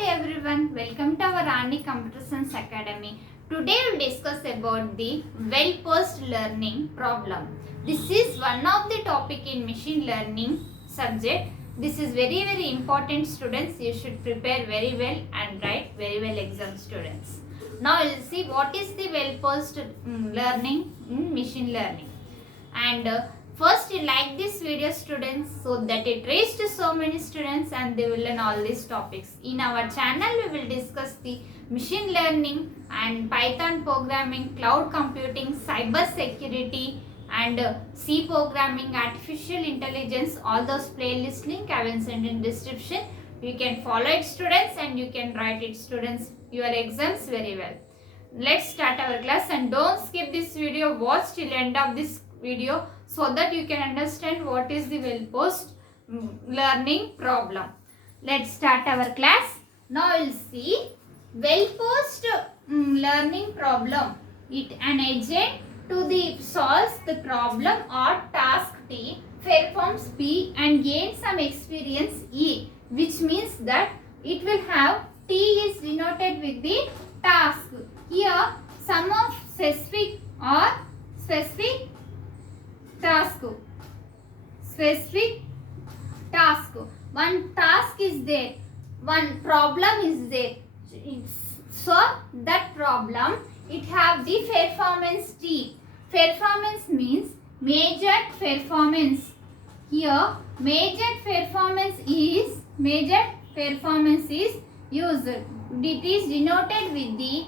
everyone, welcome to our Rani Computer Science Academy. Today we will discuss about the well-posed learning problem. This is one of the topic in machine learning subject. This is very important, students. You should prepare very well and write very well exam, students. Now we will see what is the well-posed learning in machine learning. And first, you like this video, students, so that it reaches to so many students and they will learn all these topics. In our channel, we will discuss the machine learning and Python programming, cloud computing, cyber security, and C programming, artificial intelligence. All those playlist link I will send in description. You can follow it, students, and you can write it, students, your exams very well. Let's start our class, and don't skip this video. Watch till end of this video so that you can understand what is the well-posed learning problem. Let's start our class. Now we'll see well-posed learning problem. An agent solves the problem or task T, performs B and gains some experience E, which means that it will have T is denoted with the task. Here some of specific task. One task is there, one problem is there. So that problem, it have the performance T. Performance means measured performance. Here measured performance is used. It is denoted with the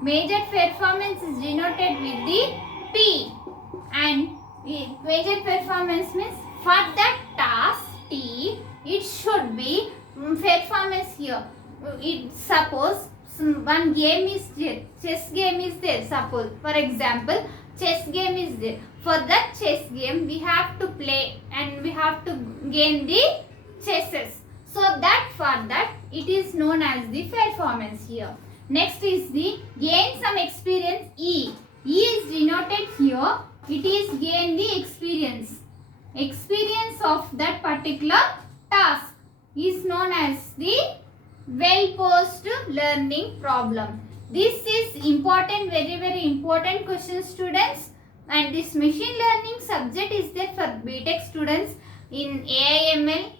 measured performance is denoted with the P, and measured performance means for that task T, it should be performance here. Suppose one game is there, chess game is there. Suppose, for example, chess game is there. For that chess game, we have to play and we have to gain the chesses. So that for that, it is known as the performance here. Next is the gain some experience E. E is denoted here. It is gain the experience. Experience of that particular task is known as the well-posed learning problem. This is important, very important question, students. And this machine learning subject is there for B.tech students in AIML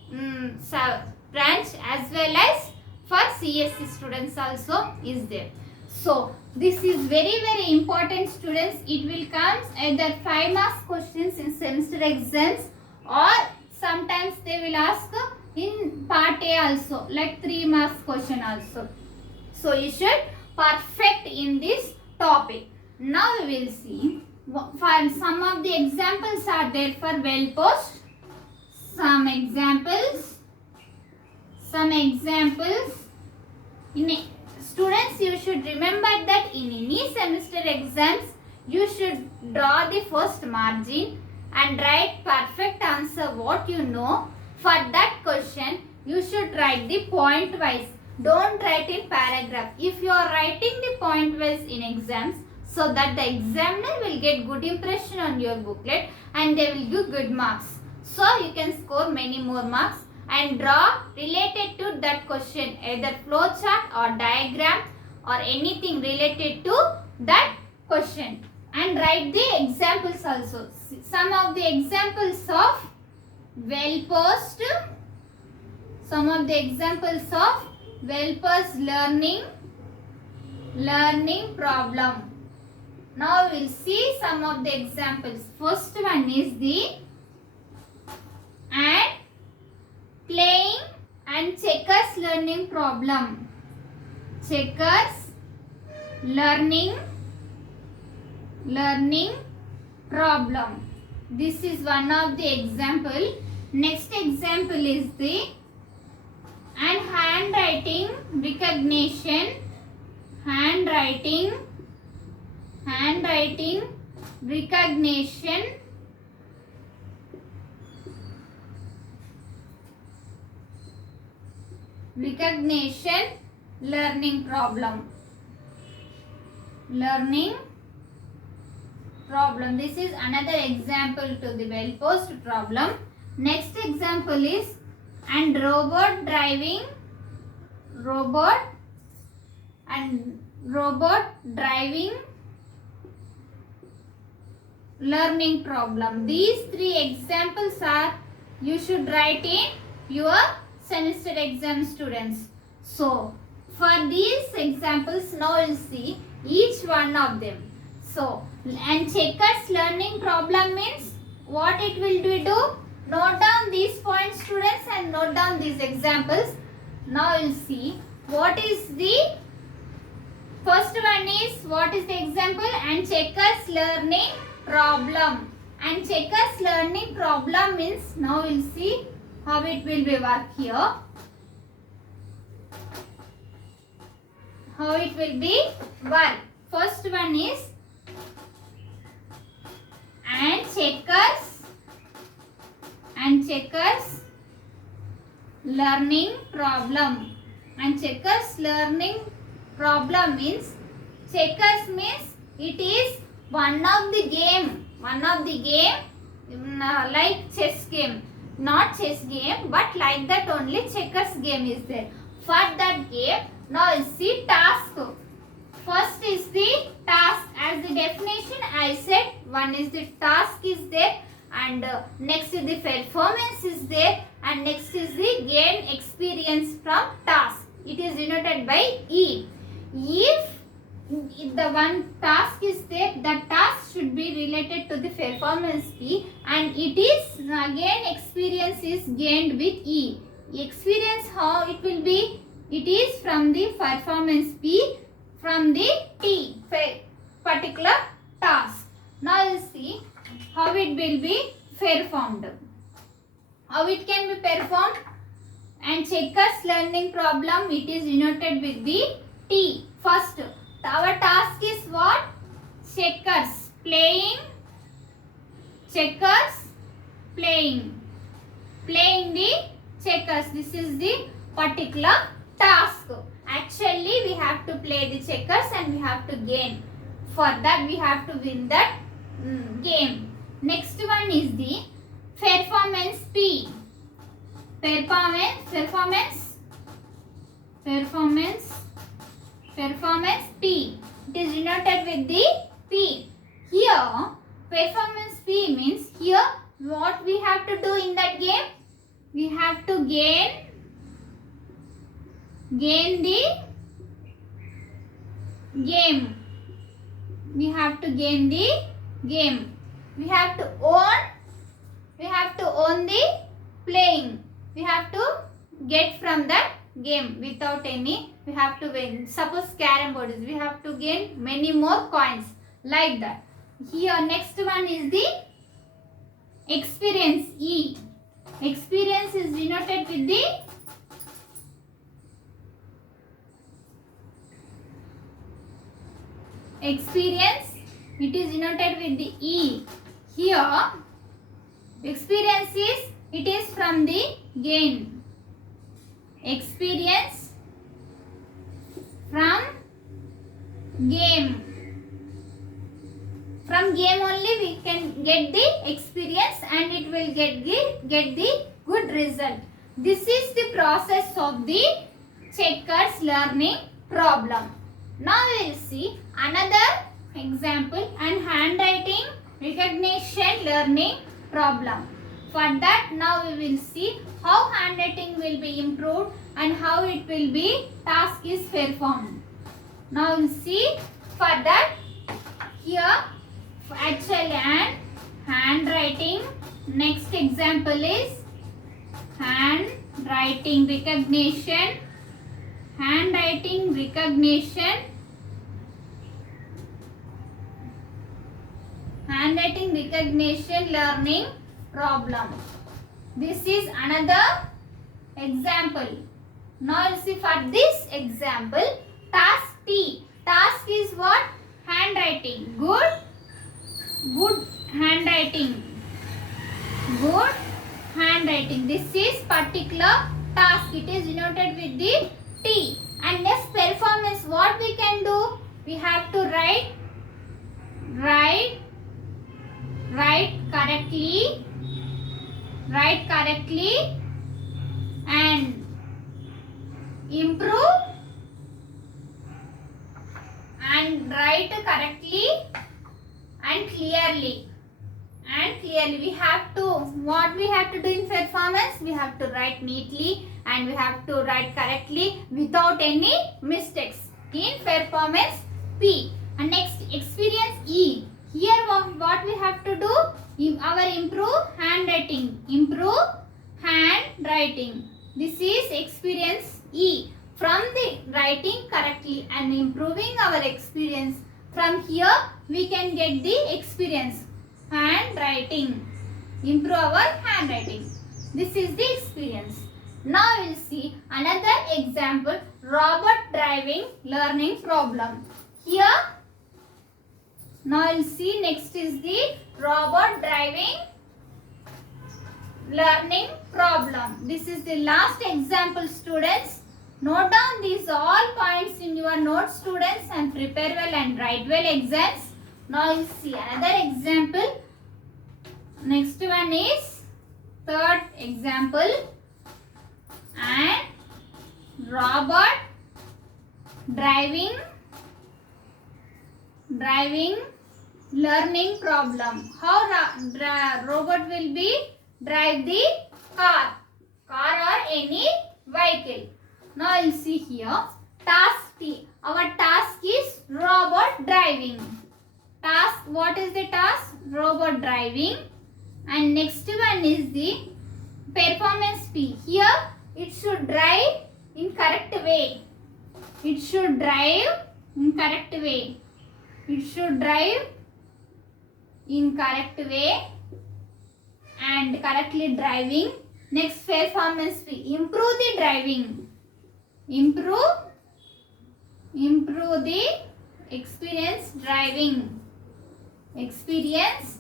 branch, as well as for CSC students also is there. So this is very important, students. It will come either 5 marks questions in semester exams, or sometimes they will ask in part A also, like 3 marks question also. So you should perfect in this topic. Now we will see for some of the examples are there for well-posed. Some examples. Students, you should remember that in any semester exams, you should draw the first margin and write perfect answer what you know. For that question, you should write the point wise. Don't write in paragraph. If you are writing the point wise in exams, so that the examiner will get good impression on your booklet and they will give good marks. So you can score many more marks. And draw related to that question, either flow chart or diagram or anything related to that question, and write the examples also. Some of the examples of well-posed learning problem. Now we will see some of the examples. First one is the playing and checkers learning problem. Checkers learning problem. This is one of the example. Next example is the handwriting recognition. Handwriting recognition learning problem. This is another example to the well-posed problem. Next example is robot driving robot and robot driving learning problem. These three examples are you should write in your semester exam, students. So for these examples now you will see each one of them. So and checkers learning problem means what it will do? Note down these points, students, and note down these examples. Now you will see what is the first one is what is the example and checkers learning problem. And checkers learning problem means now we will see how it will be work here. How it will be work. First one is and checkers learning problem. And checkers learning problem means checkers means it is one of the game like chess game, not chess game but like that only checkers game is there. For that game now you see task. First is the task, as the definition I said, one is the task is there and next is the performance is there and next is the gain experience from task. It is denoted by E. If the one task is there, the task should be related to the performance P and it is again experience is gained with E. Experience how it will be? It is from the performance P from the T particular task. Now you see how it will be performed. How it can be performed? And checkers learning problem, it is denoted with the T. First, our task is what? Checkers. Playing. Checkers. Playing. Playing the checkers. This is the particular task. Actually, we have to play the checkers and we have to gain. For that, we have to win that game. Next one is the performance P. Performance P. It is denoted with the P. Here, performance P means here what we have to do in that game? We have to gain the game. We have to gain the game. We have to own the playing. We have to get from that game without any, we have to win. Suppose carrom board is, we have to gain many more coins like that. Here next one is the experience E. Experience is denoted with the experience, it is denoted with the E. Here experience is, it is from the gain. Experience from game. From game only we can get the experience and it will get the good result. This is the process of the checkers learning problem. Now we will see another example and handwriting recognition learning problem. For that now we will see how handwriting will be improved and how it will be task is performed. Now we will see for that here actually and handwriting. Next example is handwriting recognition. Handwriting recognition. Handwriting recognition learning problem. This is another example. Now you see for this example task T. Task is what? Handwriting. Good handwriting. Good handwriting. This is particular task. It is denoted with the T. And next performance, what we can do? We have to write correctly and improve and write correctly and clearly. We have to, what we have to do in performance? We have to write neatly and we have to write correctly without any mistakes in performance P. And next, experience E. Here what we have to do? Our improve handwriting. Improve handwriting. This is experience E. From the writing correctly and improving our experience. From here we can get the experience. Handwriting. Improve our handwriting. This is the experience. Now we will see another example. Robot driving learning problem. Here, now we will see next is the robot driving learning problem. This is the last example, students. Note down these all points in your notes, students, and prepare well and write well exams. Now you see another example. Next one is third example. And robot driving learning problem. How robot will be drive the car or any vehicle. Now you see here task T. Our task is robot driving. Task, what is the task? Robot driving. And next one is the performance P. Here it should drive in correct way. It should drive in correct way. It should drive in correct way and correctly driving. Next, performance P. Improve the driving. Improve the experience driving. Experience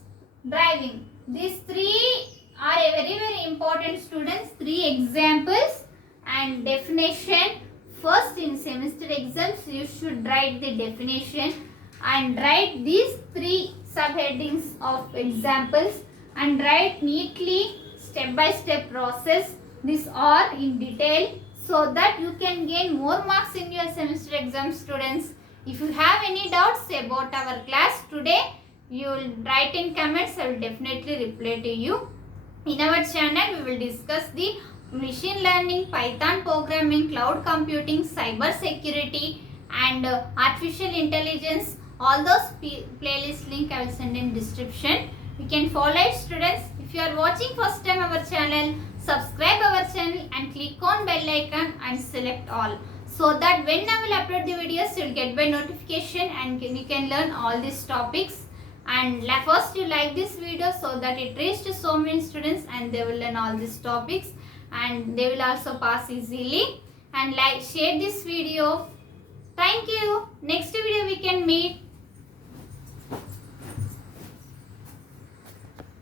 driving. These three are a very important, students. Three examples and definition. First, in semester exams you should write the definition and write these three subheadings of examples and write neatly step by step process. These are in detail so that you can gain more marks in your semester exam, students. If you have any doubts about our class today, you will write in comments. I will definitely reply to you. In our channel, we will discuss the machine learning, Python programming, cloud computing, cyber security and artificial intelligence. All those playlist link I will send in description. You can follow it, students. If you are watching first time our channel, subscribe our channel and click on bell icon and select all, so that when I will upload the videos you will get by notification and you can learn all these topics. And first you like this video so that it reaches to so many students and they will learn all these topics and they will also pass easily. And share this video. Thank you. Next video we can meet.